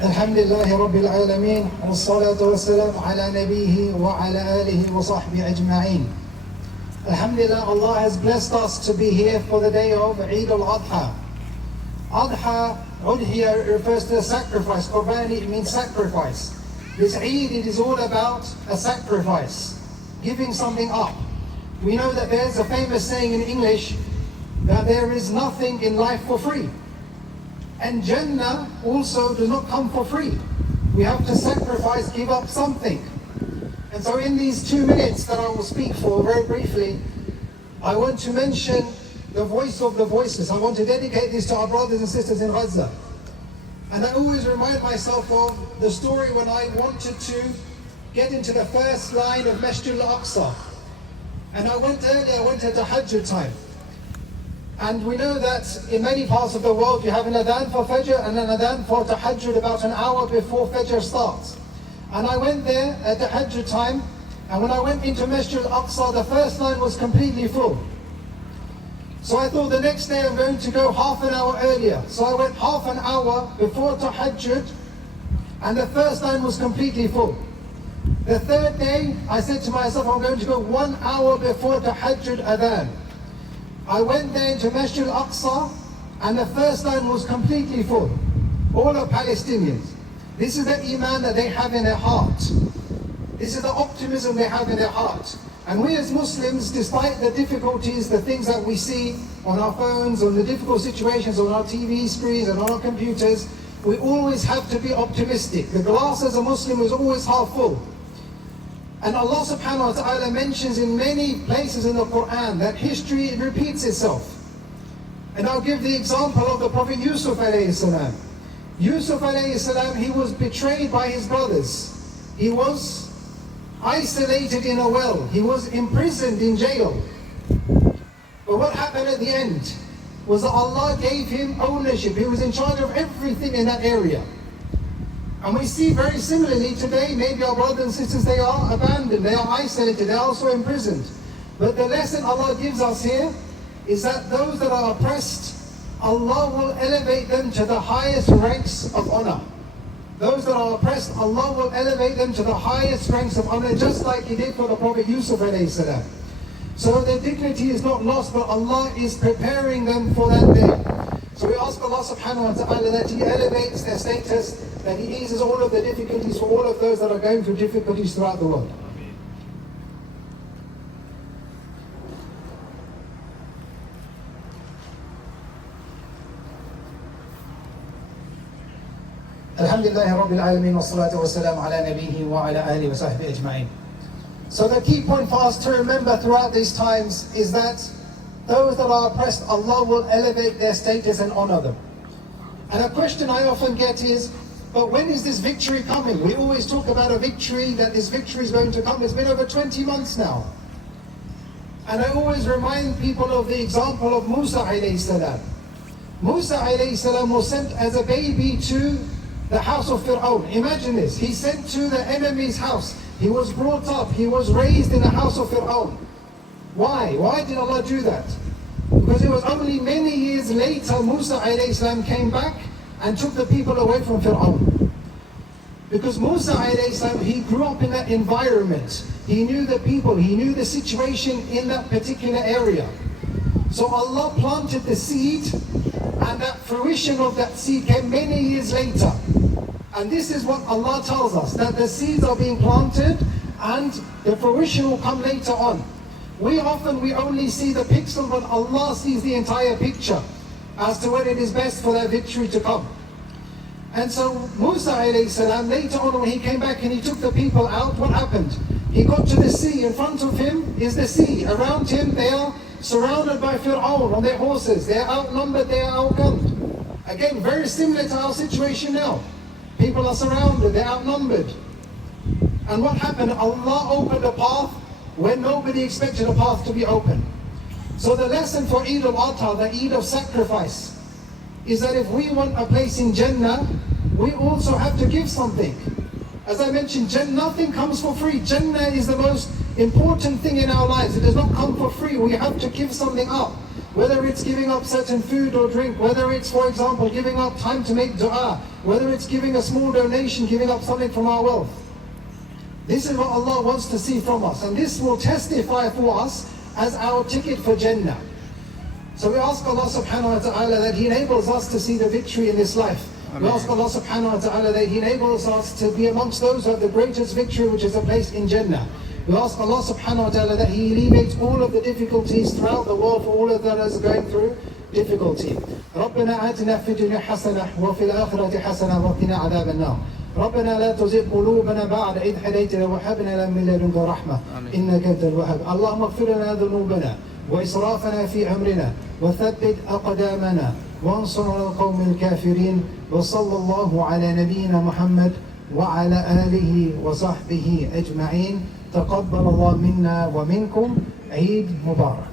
Alhamdulillahi Rabbil Alameen, wassalatu wassalam ala nabihi wa ala alihi wa sahbihi ajma'een. Alhamdulillah, Allah has blessed us to be here for the day of Eid Al-Adha. Adha, Udhiya refers to a sacrifice. Qurbani, it means sacrifice. This Eid, it is all about a sacrifice, giving something up. We know that there's a famous saying in English that there is nothing in life for free. And Jannah also does not come for free. We have to sacrifice, give up something. And so in these 2 minutes that I will speak for, very briefly, I want to mention the voice of the voiceless. I want to dedicate this to our brothers and sisters in Gaza. And I always remind myself of the story when I wanted to get into the first line of Masjid Al-Aqsa. And I went early, I went at Tahajjud time. And we know that in many parts of the world you have an adhan for Fajr and an adhan for Tahajjud about an hour before Fajr starts. And I went there at Tahajjud time, and when I went into Masjid Al-Aqsa, the first line was completely full. So I thought the next day I'm going to go half an hour earlier. So I went half an hour before Tahajjud, and the first line was completely full. The third day, I said to myself, I'm going to go 1 hour before Tahajjud adhan. I went there into Masjid Al-Aqsa, and the first line was completely full. All are Palestinians. This is the iman that they have in their heart. This is the optimism they have in their heart. And we as Muslims, despite the difficulties, the things that we see on our phones, on the difficult situations, on our TV screens and on our computers, we always have to be optimistic. The glass as a Muslim is always half full. And Allah subhanahu wa ta'ala mentions in many places in the Quran that history repeats itself. And I'll give the example of the Prophet Yusuf alayhi salam. Yusuf alayhi salam, he was betrayed by his brothers. He was isolated in a well. He was imprisoned in jail. But what happened at the end was that Allah gave him ownership. He was in charge of everything in that area. And we see very similarly today, maybe our brothers and sisters, they are abandoned, they are isolated, they are also imprisoned. But the lesson Allah gives us here is that those that are oppressed, Allah will elevate them to the highest ranks of honor. Those that are oppressed, Allah will elevate them to the highest ranks of honor, just like He did for the Prophet Yusuf alayhi salam. So their dignity is not lost, but Allah is preparing them for that day. So we ask Allah subhanahu wa ta'ala that He elevates their status, that He eases all of the difficulties for all of those that are going through difficulties throughout the world. Alhamdulillahi Rabbil Alameen, wassalatu wassalam ala nabihi wa ala alihi wa sahbihi ajma'een. So the key point for us to remember throughout these times is that those that are oppressed, Allah will elevate their status and honor them. And a question I often get is, but when is this victory coming? We always talk about a victory, that this victory is going to come. It's been over 20 months now. And I always remind people of the example of Musa alayhi salam. Musa alayhi salam was sent as a baby to the house of Fir'aun. Imagine this, he's sent to the enemy's house. He was brought up, he was raised in the house of Fir'aun. Why? Why did Allah do that? Because it was only many years later Musa alayhi salam came back and took the people away from Fir'aun. Because Musa alayhi salam, he grew up in that environment. He knew the people, he knew the situation in that particular area. So Allah planted the seed, and that fruition of that seed came many years later. And this is what Allah tells us, that the seeds are being planted and the fruition will come later on. We only see the pixel, but Allah sees the entire picture as to when it is best for that victory to come. And so Musa alayhi salam, later on when he came back and he took the people out, what happened? He got to the sea. In front of him is the sea. Around him they are surrounded by Fir'aun on their horses. They are outnumbered, they are outgunned. Again, very similar to our situation now. People are surrounded, they're outnumbered. And what happened? Allah opened a path when nobody expected a path to be open. So the lesson for Eid al-Adha, the Eid of sacrifice, is that if we want a place in Jannah, we also have to give something. As I mentioned, nothing comes for free. Jannah is the most important thing in our lives. It does not come for free. We have to give something up. whether it's giving up certain food or drink, whether it's, for example, giving up time to make dua, whether it's giving a small donation, giving up something from our wealth. This is what Allah wants to see from us, and this will testify for us as our ticket for Jannah. So we ask Allah subhanahu wa ta'ala that He enables us to see the victory in this life. We ask Allah subhanahu wa ta'ala that He enables us to be amongst those who have the greatest victory, which is a place in Jannah. We ask Allah subhanahu wa ta'ala that He alleviates all of the difficulties throughout the world for all of those going through difficulty. ربنا آتنا في الدنيا حسنة وفي الآخرة حسنة وقنا عذاب النار. ربنا لا تزغ قلوبنا بعد إذ هديتنا وهب لنا من لدنك رحمة إنك أنت الوهاب. اللهم اغفر لنا ذنوبنا وإسرافنا في أمرنا وثبت أقدامنا وانصرنا على القوم الكافرين. وصلى الله على نبينا محمد وعلى آله وصحبه أجمعين. تقبل الله منا ومنكم. عيد مبارك.